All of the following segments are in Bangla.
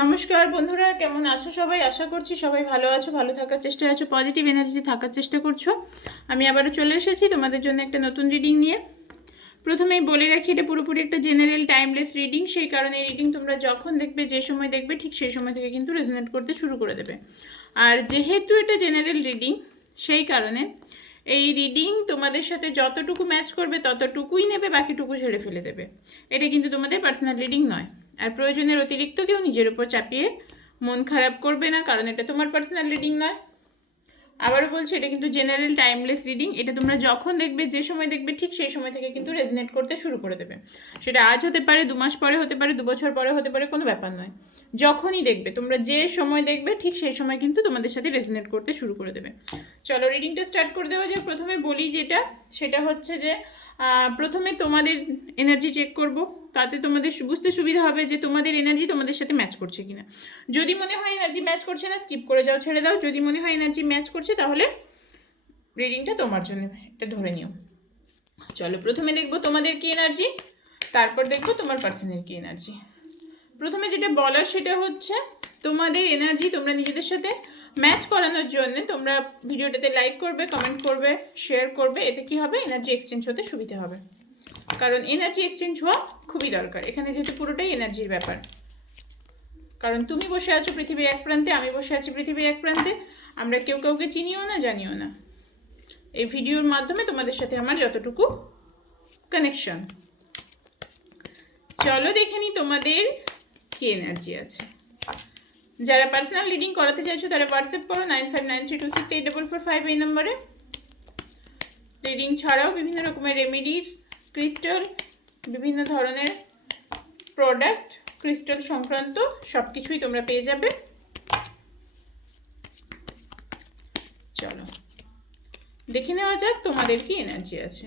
নমস্কার বন্ধুরা, কেমন আছো সবাই? আশা করছি সবাই ভালো আছো, ভালো থাকার চেষ্টায় আছো, পজিটিভ এনার্জি থাকার চেষ্টা করছো। আমি আবারও চলে এসেছি তোমাদের জন্য একটা নতুন রিডিং নিয়ে। প্রথমেই বলে রাখি, এটা পুরোপুরি একটা জেনারেল টাইমলেস রিডিং, সেই কারণে এই রিডিং তোমরা যখন দেখবে, যে সময় দেখবে, ঠিক সেই সময় থেকে কিন্তু রেজোনেট করতে শুরু করে দেবে। আর যেহেতু এটা জেনারেল রিডিং, সেই কারণে এই রিডিং তোমাদের সাথে যতটুকু ম্যাচ করবে ততটুকুই নেবে, বাকিটুকু ছেড়ে ফেলে দেবে। এটা কিন্তু তোমাদের পার্সোনাল রিডিং নয়। আর প্রয়োজনের অতিরিক্ত কেউ নিজের উপর চাপিয়ে মন খারাপ করবে না, কারণ এটা তোমার পার্সোনাল রিডিং নয়। আবারও বলছি, এটা কিন্তু জেনারেল টাইমলেস রিডিং। এটা তোমরা যখন দেখবে, যে সময় দেখবে, ঠিক সেই সময় থেকে কিন্তু রেজনেট করতে শুরু করে দেবে। সেটা আজ হতে পারে, 2 মাস পরে হতে পারে, 2 বছর পরে হতে পারে, কোনো ব্যাপার নয়। যখনই দেখবে, তোমরা যে সময় দেখবে, ঠিক সেই সময় কিন্তু তোমাদের সাথে রেজনেট করতে শুরু করে দেবে। চলো রিডিংটা স্টার্ট করে দেওয়া যায়। প্রথমে বলি যেটা, সেটা হচ্ছে যে প্রথমে তোমাদের এনার্জি চেক করব, তাতে তোমাদের বুঝতে সুবিধা হবে যে তোমাদের এনার্জি তোমাদের সাথে ম্যাচ করছে কিনা। যদি মনে হয় এনার্জি ম্যাচ করছে না, স্কিপ করে যাও, ছেড়ে দাও। যদি মনে হয় এনার্জি ম্যাচ করছে, তাহলে রিডিংটা তোমার জন্য, এটা ধরে নিও। চলো প্রথমে দেখবো তোমাদের কি এনার্জি, তারপর দেখবো তোমার পার্সনের কি এনার্জি। প্রথমে যেটা বলার সেটা হচ্ছে, তোমাদের এনার্জি তোমরা নিজেদের সাথে ম্যাচ করানোর জন্য তোমরা ভিডিওটাতে লাইক করবে, কমেন্ট করবে, শেয়ার করবে। এতে কি হবে, এনার্জি এক্সচেঞ্জ হতে সুবিধা হবে। কারণ এনার্জি এক্সচেঞ্জ হওয়া খুবই দরকার এখানে, যেহেতু পুরোটাই এনার্জির ব্যাপার। কারণ তুমি বসে আছো পৃথিবীর এক প্রান্তে, আমি বসে আছি পৃথিবীর এক প্রান্তে। আমরা কেউ কাউকে চিনিও না, জানিও না। এই ভিডিওর মাধ্যমে তোমাদের সাথে আমার যতটুকু কানেকশন। চলো দেখে নিই তোমাদের কি এনার্জি আছে। যারা পার্সোনাল রিডিং করাতে চাইছো তারা হোয়াটসঅ্যাপ করো 9593268445 এই নম্বরে। রিডিং ছাড়াও বিভিন্ন রকমের রেমেডিস, ক্রিস্টাল, বিভিন্ন ধরনের প্রোডাক্ট ক্রিস্টাল সংক্রান্ত সব কিছুই তোমরা পেয়ে যাবে। চলো দেখে নেওয়া যাক তোমাদের কি এনার্জি আছে।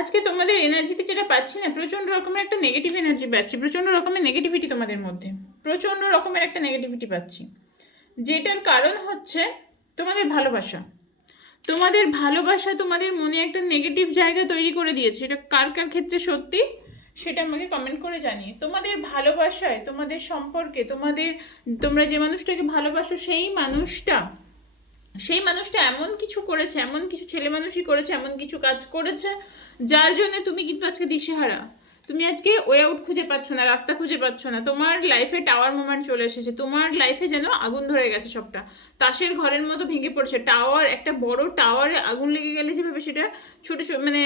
আজকে তোমাদের এনার্জিতে যেটা পাচ্ছি না, প্রচণ্ড রকমের একটা নেগেটিভ এনার্জি পাচ্ছি, প্রচণ্ড রকমের নেগেটিভিটি তোমাদের মধ্যে, প্রচণ্ড রকমের একটা নেগেটিভিটি পাচ্ছি। যেটার কারণ হচ্ছে তোমাদের ভালোবাসা। তোমাদের ভালোবাসা তোমাদের মনে একটা নেগেটিভ জায়গা তৈরি করে দিয়েছে। এটা কার কার ক্ষেত্রে সত্যি সেটা আমাকে কমেন্ট করে জানিয়ে। তোমাদের ভালোবাসায়, তোমাদের সম্পর্কে, তোমরা যে মানুষটাকে ভালোবাসো, সেই মানুষটা এমন কিছু করেছে, এমন কিছু ছেলে মানুষই করেছে, এমন কিছু কাজ করেছে, যার জন্য তুমি কিন্তু আজকে দিশেহারা। তুমি আজকে ওয়ে আউট খুঁজে পাচ্ছ না, রাস্তা খুঁজে পাচ্ছ না। তোমার লাইফে টাওয়ার মোমেন্ট চলে এসেছে, তোমার লাইফে যেন আগুন ধরে গেছে, সবটা তাসের ঘরের মতো ভেঙে পড়ছে। টাওয়ার, একটা বড় টাওয়ারে আগুন লেগে গেলে যেভাবে সেটা ছোট ছোট মানে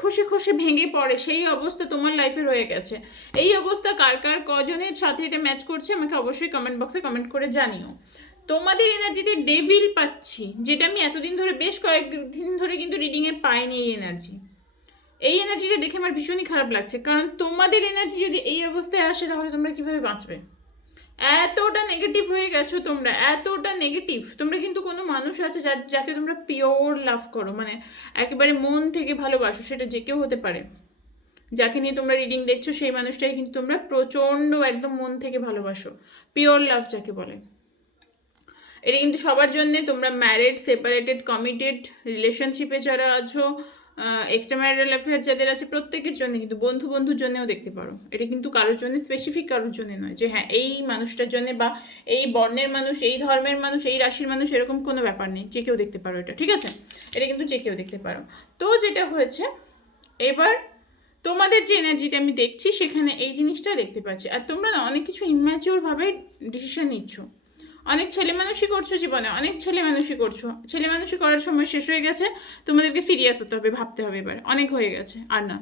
খসে খসে ভেঙে পড়ে, সেই অবস্থা তোমার লাইফে রয়ে গেছে। এই অবস্থা কার কার কজনের সাথে এটা ম্যাচ করছে আমাকে অবশ্যই কমেন্ট বক্সে কমেন্ট করে জানিও। তোমাদের এনার্জিতে ডেভিল পাচ্ছি, যেটা আমি এতদিন ধরে, বেশ কয়েকদিন ধরে কিন্তু রিডিংয়ে পাইনি। এই এনার্জিটা দেখে আমার ভীষণই খারাপ লাগছে। কারণ তোমাদের এনার্জি যদি এই অবস্থায় আসে, তাহলে তোমরা কিভাবে বাঁচবে? এতটা নেগেটিভ হয়ে গেছো তোমরা, এতটা নেগেটিভ। তোমরা কিন্তু কোনো মানুষ আছে যাকে তোমরা পিওর লাভ করো, মানে একেবারে মন থেকে ভালোবাসো, সেটা যে কেউ হতে পারে। যাকে নিয়ে তোমরা রিডিং দেখছো, সেই মানুষটাই কিন্তু তোমরা প্রচণ্ড একদম মন থেকে ভালোবাসো, পিওর লাভ যাকে বলে। এটা কিন্তু সবার জন্যে, তোমরা ম্যারিড, সেপারেটেড, কমিটেড, রিলেশনশিপে যারা আছো, এক্সট্রা ম্যারিটাল অ্যাফেয়ার যাদের আছে, প্রত্যেকের জন্য কিন্তু, বন্ধুর জন্যও দেখতে পারো। এটা কিন্তু কারোর জন্য, স্পেসিফিক কারোর জন্য নয় যে হ্যাঁ এই মানুষটার জন্য, বা এই বর্ণের মানুষ, এই ধর্মের মানুষ, এই রাশির মানুষ, এরকম কোনো ব্যাপার নেই। যে কেউ দেখতে পারো এটা, ঠিক আছে? এটা কিন্তু যে কেউ দেখতে পারো। তো যেটা হয়েছে, এবার তোমাদের যে এনার্জিটা আমি দেখছি, সেখানে এই জিনিসটা দেখতে পাচ্ছি। আর তোমরা না অনেক কিছু ইম্যাচিওরভাবে ডিসিশন নিচ্ছ। অনেক ছেলে মানুষই করছো জীবনে, অনেক ছেলে মানুষই করছো। ছেলে মানুষই করার সময় শেষ হয়ে গেছে, তোমাদেরকে সিরিয়াস হতে হবে, ভাবতে হবে। এবার অনেক হয়ে গেছে, আর না,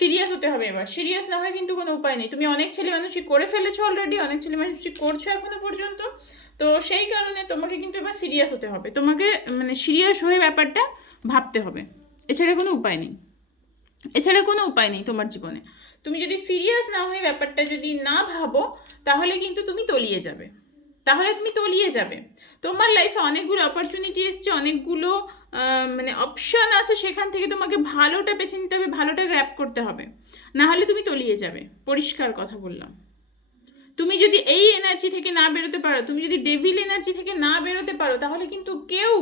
সিরিয়াস হতে হবে এবার। সিরিয়াস না হয় কিন্তু কোনো উপায় নেই। তুমি অনেক ছেলে মানুষই করে ফেলেছো অলরেডি, অনেক ছেলে মানুষই করছো এখনো পর্যন্ত। তো সেই কারণে তোমাকে কিন্তু এবার সিরিয়াস হতে হবে, তোমাকে মানে সিরিয়াস হয়ে ব্যাপারটা ভাবতে হবে। এছাড়া কোনো উপায় নেই, এছাড়া কোনো উপায় নেই তোমার জীবনে। তুমি যদি সিরিয়াস না হয়ে ব্যাপারটা যদি না ভাবো, তাহলে কিন্তু তুমি তলিয়ে যাবে। তাহলে তুমি তলিয়ে যাবে। তোমার লাইফে অনেকগুলো অপরচুনিটি এসছে, অনেকগুলো মানে অপশন আছে, সেখান থেকে তোমাকে ভালোটা বেছে নিতে হবে, ভালোটা গ্র্যাব করতে হবে, না হলে তুমি তলিয়ে যাবে। পরিষ্কার কথা বললাম। তুমি যদি এই এনার্জি থেকে না বেরোতে পারো, তুমি যদি ডেভিল এনার্জি থেকে না বেরোতে পারো, তাহলে কিন্তু কেউ,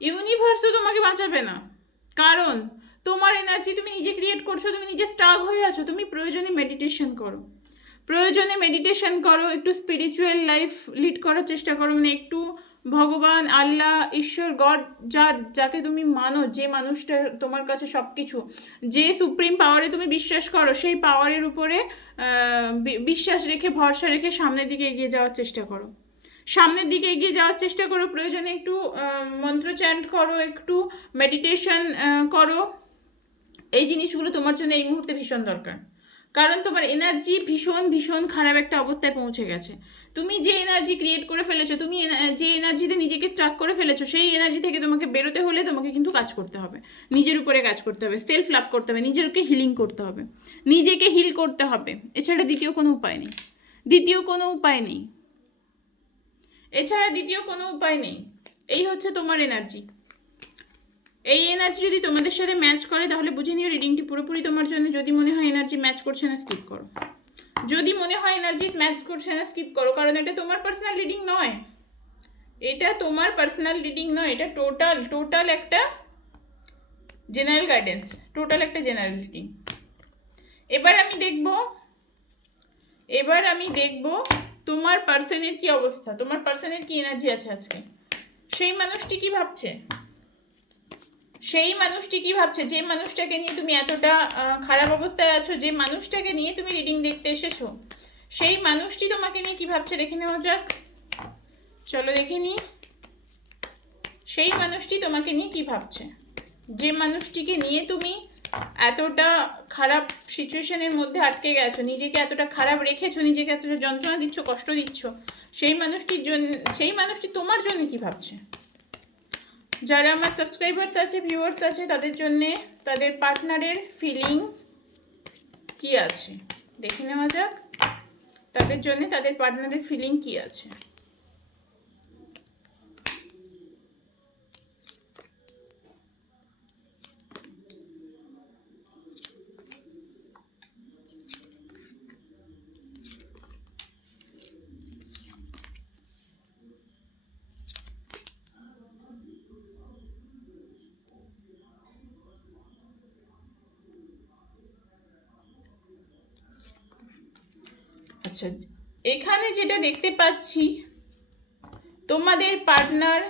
ইউনিভার্সও তোমাকে বাঁচাবে না। কারণ তোমার এনার্জি তুমি নিজে ক্রিয়েট করছো, তুমি নিজে স্টাক হয়ে আছো। তুমি প্রয়োজনে মেডিটেশন করো, প্রয়োজনে মেডিটেশন করো, একটু স্পিরিচুয়াল লাইফ লিড করার চেষ্টা করো, মানে একটু ভগবান, আল্লাহ, ঈশ্বর, গড, যাকে তুমি মানো, যে মানুষটা তোমার কাছে সব কিছু, যে সুপ্রিম পাওয়ারে তুমি বিশ্বাস করো, সেই পাওয়ারের উপরে বিশ্বাস রেখে, ভরসা রেখে সামনের দিকে এগিয়ে যাওয়ার চেষ্টা করো। সামনের দিকে এগিয়ে যাওয়ার চেষ্টা করো। প্রয়োজনে একটু মন্ত্র চ্যান্ট করো, একটু মেডিটেশন করো। এই জিনিসগুলো তোমার জন্য এই মুহূর্তে ভীষণ দরকার। কারণ তোমার এনার্জি ভীষণ ভীষণ খারাপ একটা অবস্থায় পৌঁছে গেছে। তুমি যে এনার্জি ক্রিয়েট করে ফেলেছো, তুমি যে এনার্জিতে নিজেকে স্টাক করে ফেলেছো, সেই এনার্জি থেকে তোমাকে বেরোতে হলে তোমাকে কিন্তু কাজ করতে হবে, নিজের উপরে কাজ করতে হবে, সেলফ লাভ করতে হবে, নিজেকে হিলিং করতে হবে, নিজেকে হিল করতে হবে। এছাড়া দ্বিতীয় কোনো উপায় নেই, দ্বিতীয় কোনো উপায় নেই, এছাড়া দ্বিতীয় কোনো উপায় নেই। এই হচ্ছে তোমার এনার্জি। এই এনার্জি যদি তোমাদের সাথে ম্যাচ করে, তাহলে বুঝে নিও রিডিংটি পুরোপুরি তোমার জন্য। যদি মনে হয় এনার্জি ম্যাচ করছে না, স্কিপ করো। যদি মনে হয় এনার্জি ম্যাচ করছে না, স্কিপ করো। কারণ এটা তোমার পার্সোনাল রিডিং নয়, এটা তোমার পার্সোনাল রিডিং নয়, এটা টোটাল একটা জেনারেল গাইডেন্স, টোটাল একটা জেনারেল রিডিং। এবার আমি দেখব তোমার পার্সনের কি অবস্থা, তোমার পার্সনের কি এনার্জি আছে আজকে। সেই মানুষটি কি ভাবছে, যে মানুষটাকে নিয়ে তুমি এতটা খারাপ অবস্থায় আছো, যে মানুষটাকে নিয়ে তুমি রিডিং দেখতে এসেছো, সেই মানুষটি তোমাকে নিয়ে কি ভাবছে দেখে নেওয়া যাক। চলো দেখে নিই সেই মানুষটি তোমাকে নিয়ে কি ভাবছে। যে মানুষটিকে নিয়ে তুমি এতটা খারাপ সিচুয়েশনের মধ্যে আটকে গেছো, নিজেকে এতটা খারাপ রেখেছো, নিজেকে এতটা যন্ত্রণা দিচ্ছ, কষ্ট দিচ্ছ, সেই মানুষটি তোমার জন্য কি ভাবছে। যারা আমার সাবস্ক্রাইবার্স আছে, ভিউয়ার্স আছে, তাদের জন্যে তাদের পার্টনারের ফিলিং কি আছে দেখে নেওয়া যাক। তাদের জন্য তাদের পার্টনারের ফিলিং কি আছে। আচ্ছা, এখানে যেটা দেখতে পাচ্ছি, তোমাদের পার্টনার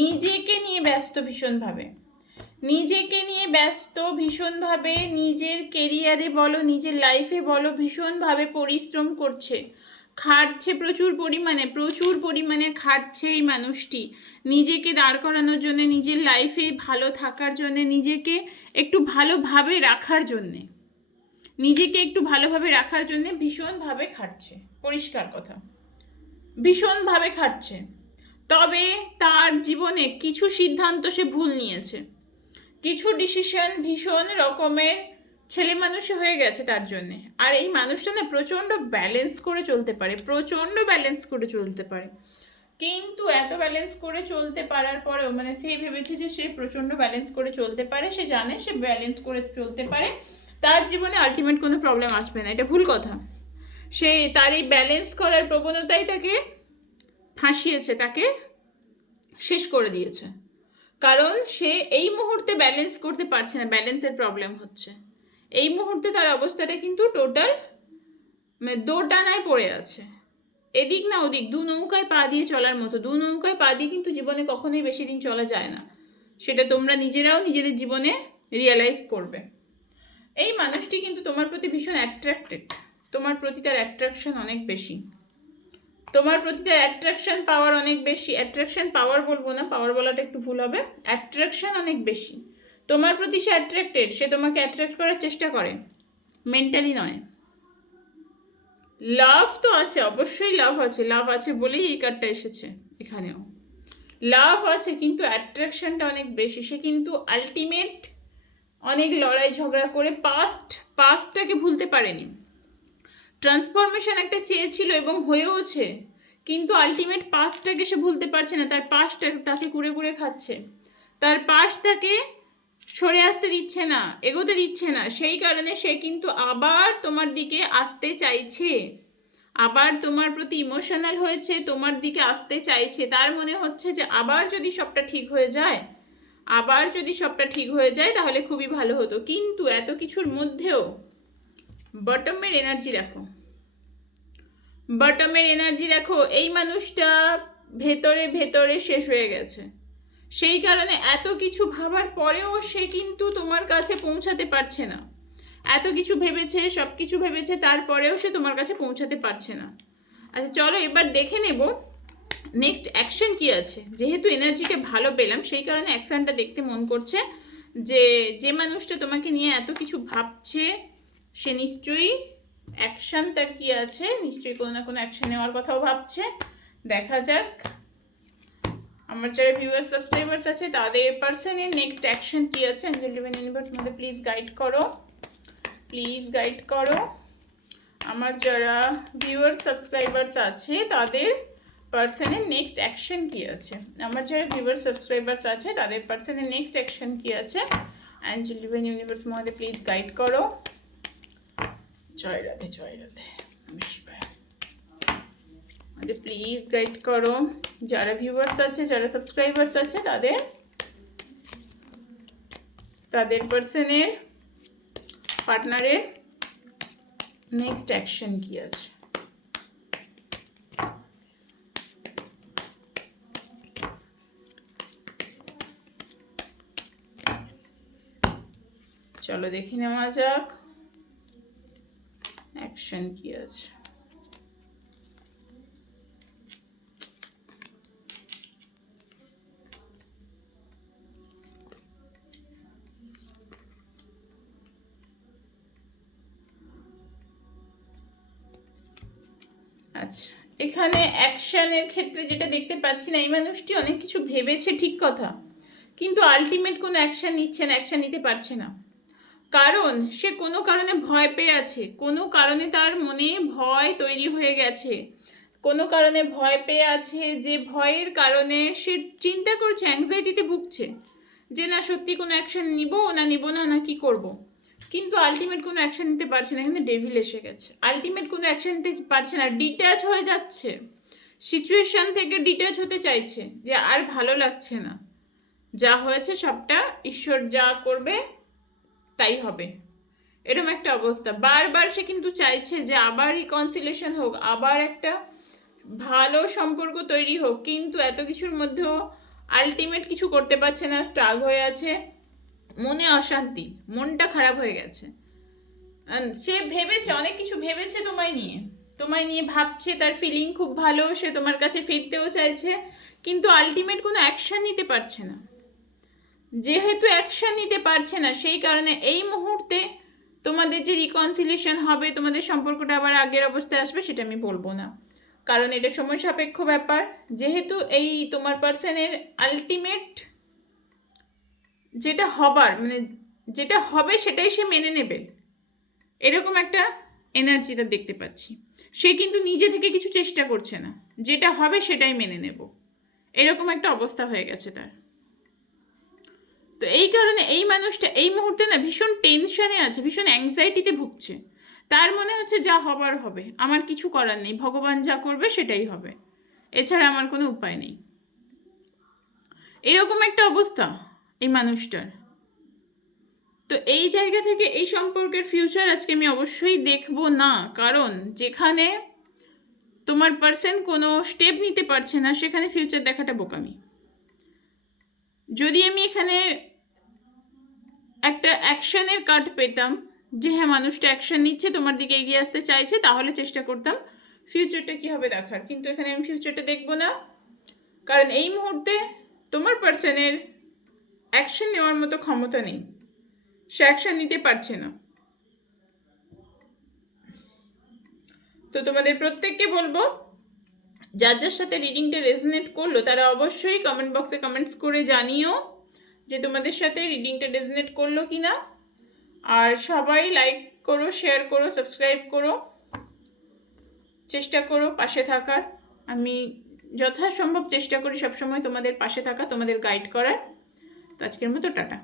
নিজেকে নিয়ে ব্যস্ত ভীষণভাবে, নিজের কেরিয়ারে বলো, নিজের লাইফে বলো, ভীষণভাবে পরিশ্রম করছে, খাটছে, প্রচুর পরিমাণে খাটছে এই মানুষটি নিজেকে দাঁড় করানোর জন্য, নিজের লাইফে ভালো থাকার জন্য, নিজেকে একটু ভালোভাবে রাখার জন্যে, ভীষণভাবে খাটছে। পরিষ্কার কথা, ভীষণভাবে খাটছে। তবে তার জীবনে কিছু সিদ্ধান্ত সে ভুল নিয়েছে, কিছু ডিসিশন ভীষণ রকমের ছেলে মানুষ হয়ে গেছে তার জন্যে। আর এই মানুষটা না প্রচণ্ড ব্যালেন্স করে চলতে পারে, কিন্তু এত ব্যালেন্স করে চলতে পারার পরেও, মানে সে ভেবেছে যে সে প্রচণ্ড ব্যালেন্স করে চলতে পারে, সে জানে সে ব্যালেন্স করে চলতে পারে, তার জীবনে আলটিমেট কোনো প্রবলেম আসবে না। এটা ভুল কথা। তার এই ব্যালেন্স করার প্রবণতাই তাকে ফাঁসিয়েছে, তাকে শেষ করে দিয়েছে। কারণ সে এই মুহূর্তে ব্যালেন্স করতে পারছে না, ব্যালেন্সের প্রবলেম হচ্ছে। এই মুহূর্তে তার অবস্থাটা কিন্তু টোটাল মানে দোটানায় পড়ে আছে, এদিক না ওদিক, দু নৌকায় পা দিয়ে চলার মতো। দু নৌকায় পা দিয়ে কিন্তু জীবনে কখনোই বেশি দিন চলা যায় না, সেটা তোমরা নিজেরাও নিজেদের জীবনে রিয়েলাইজ করবে। এই মানুষটি কিন্তু তোমার প্রতি ভীষণ অ্যাট্রাক্টেড, তোমার প্রতি তার অ্যাট্রাকশন অনেক বেশি, তোমার প্রতি তার অ্যাট্রাকশন পাওয়ার অনেক বেশি। অ্যাট্রাকশন পাওয়ার বলবো না, পাওয়ার বলাটা একটু ভুল হবে, অ্যাট্রাকশন অনেক বেশি তোমার প্রতি। সে অ্যাট্রাক্টেড, সে তোমাকে অ্যাট্রাক্ট করার চেষ্টা করে, মেন্টালি নয়। লাভ তো আছে, অবশ্যই লাভ আছে বলেই এই কার্ডটা এসেছে এখানেও। লাভ আছে, কিন্তু অ্যাট্রাকশনটা অনেক বেশি। সে কিন্তু আলটিমেট অনেক লড়াই ঝগড়া করে পাস্টটাকে ভুলতে পারেনি। ট্রান্সফরমেশন একটা চেয়েছিল এবং হয়েওছে, কিন্তু আলটিমেট পাস্টটাকে সে ভুলতে পারছে না, তার পাস্ট তাকে কুড়ে কুড়ে খাচ্ছে, তার পাস্ট তাকে সরে আসতে দিচ্ছে না, এগোতে দিচ্ছে না। সেই কারণে সে কিন্তু আবার তোমার দিকে আসতে চাইছে, আবার তোমার প্রতি ইমোশনাল হয়েছে, তোমার দিকে আসতে চাইছে। তার মনে হচ্ছে যে আবার যদি সবটা ঠিক হয়ে যায়, আবার যদি সবটা ঠিক হয়ে যায় তাহলে খুবই ভালো হতো। কিন্তু এত কিছুর মধ্যেও বটমের এনার্জি দেখো, বটমের এনার্জি দেখো, এই মানুষটা ভেতরে ভেতরে শেষ হয়ে গেছে। সেই কারণে এত কিছু ভাবার পরেও সে কিন্তু তোমার কাছে পৌঁছাতে পারছে না। এত কিছু ভেবেছে, সব কিছু ভেবেছে, তারপরেও সে তোমার কাছে পৌঁছাতে পারছে না। আচ্ছা চলো এবার দেখে নেব নেক্সট অ্যাকশন কি আছে। যেহেতু এনার্জিটা ভালো পেলাম সেই কারণে অ্যাকশনটা দেখতে মন করছে, যে যে মানুষটা তোমাকে নিয়ে এত কিছু ভাবছে সে নিশ্চয়ই অ্যাকশন তার কি আছে, নিশ্চয়ই কোনো না কোনো অ্যাকশন নেওয়ার কথাও ভাবছে। দেখা যাক আমার যারা ভিউয়ার সাবস্ক্রাইবার্স আছে তাদের পার্সনের নেক্সট অ্যাকশন কি আছে। অ্যাঞ্জেল ডিভাইন ইউনিভার্স মধ্যে প্লিজ গাইড করো, প্লিজ গাইড করো। আমার যারা ভিউয়ার সাবস্ক্রাইবার্স আছে তাদের পার্সনের নেক্সট অ্যাকশন কি আছে, আমার যারা ভিউয়ার সাবস্ক্রাইবার্স আছে তাদের পার্সনের নেক্সট অ্যাকশন কি আছে। অ্যাঞ্জেল ডিভাইন ইউনিভার্স মধ্যে প্লিজ গাইড করো। জয় রাধে, জয় রাধে, নমস্কার। আমাদের প্লিজ গাইড করো যারা ভিউয়ার্স আছে, যারা সাবস্ক্রাইবার্স আছে তাদের পার্সনের পার্টনারের নেক্সট অ্যাকশন কি আছে। চলো দেখে নেওয়া যাক অ্যাকশন কি আছে। আচ্ছা এখানে অ্যাকশনের ক্ষেত্রে যেটা দেখতে পাচ্ছি না, এই মানুষটি অনেক কিছু ভেবেছে ঠিক কথা, কিন্তু আলটিমেট কোনো অ্যাকশন নিচ্ছে না, অ্যাকশন নিতে পারছে না। কারণ সে কোনো কারণে ভয় পেয়ে আছে, কোনো কারণে তার মনে ভয় তৈরি হয়ে গেছে, কোনো কারণে ভয় পেয়ে আছে, যে ভয়ের কারণে সে চিন্তা করছে, অ্যাংজাইটিতে ভুগছে যে না সত্যি কোনো অ্যাকশন নিব না নিব না, না কি করব। কিন্তু আলটিমেট কোনো অ্যাকশন নিতে পারছে না, এখানে ডেভিল এসে গেছে। আলটিমেট কোনো অ্যাকশন নিতে পারছে না, ডিট্যাচ হয়ে যাচ্ছে, সিচুয়েশন থেকে ডিট্যাচ হতে চাইছে, যে আর ভালো লাগছে না, যা হয়েছে সবটা ঈশ্বর যা করবে তাই হবে, এরকম একটা অবস্থা। বারবার সে কিন্তু চাইছে যে আবার রিকনসিলেশন হোক, আবার একটা ভালো সম্পর্ক তৈরি হোক, কিন্তু এত কিছুর মধ্যেও আলটিমেট কিছু করতে পারছে না, স্ট্রাগ হয়ে আছে, মনে অশান্তি, মনটা খারাপ হয়ে গেছে। সে ভেবেছে অনেক কিছু, ভেবেছে তোমায় নিয়ে ভাবছে, তার ফিলিং খুব ভালো, সে তোমার কাছে ফিরতেও চাইছে, কিন্তু আলটিমেট কোনো অ্যাকশন নিতে পারছে না। যেহেতু অ্যাকশন নিতে পারছে না সেই কারণে এই মুহূর্তে তোমাদের যে রিকনসিলিয়েশন হবে, তোমাদের সম্পর্কটা আবার আগের অবস্থায় আসবে সেটা আমি বলবো না, কারণ এটা সময় সাপেক্ষ ব্যাপার। যেহেতু এই তোমার পার্সনের আলটিমেট যেটা হবার মানে যেটা হবে সেটাই সে মেনে নেবে, এরকম একটা এনার্জিটা দেখতে পাচ্ছি। সে কিন্তু নিজে থেকে কিছু চেষ্টা করছে না, যেটা হবে সেটাই মেনে নেব, এরকম একটা অবস্থা হয়ে গেছে তার। তো এই কারণে এই মানুষটা এই মুহূর্তে না ভীষণ টেনশনে আছে, ভীষণ অ্যাংজাইটিতে ভুগছে। তার মনে হচ্ছে যা হবার হবে, আমার কিছু করার নেই, ভগবান যা করবে সেটাই হবে, এছাড়া আমার কোনো উপায় নেই, এরকম একটা অবস্থা এই মানুষটার। তো এই জায়গা থেকে এই সম্পর্কের ফিউচার আজকে আমি অবশ্যই দেখবো না, কারণ যেখানে তোমার পার্সন কোনো স্টেপ নিতে পারছে না সেখানে ফিউচার দেখাটা বোকামি। যদি আমি এখানে একটা অ্যাকশনের কার্ড পেতাম, যে হ্যাঁ মানুষটা অ্যাকশন নিচ্ছে, তোমার দিকে এগিয়ে আসতে চাইছে, তাহলে চেষ্টা করতাম ফিউচারটা কী হবে দেখার। কিন্তু এখানে আমি ফিউচারটা দেখবো না, কারণ এই মুহূর্তে তোমার পার্সনের অ্যাকশন নেওয়ার মতো ক্ষমতা নেই, সে অ্যাকশন নিতে পারছে না। তো তোমাদের প্রত্যেককে বলবো, যার যার সাথে রিডিংটা রেজোনেট করলো তারা অবশ্যই কমেন্ট বক্সে কমেন্টস করে জানিও যে তোমাদের সাথে রিডিংটা রেজোনেট করলো কি না। আর সবাই লাইক করো, শেয়ার করো, সাবস্ক্রাইব করো, চেষ্টা করো পাশে থাকার। আমি যথাসম্ভব চেষ্টা করি সবসময় তোমাদের পাশে থাকা, তোমাদের গাইড করার। তো আজকের মতো টাটা।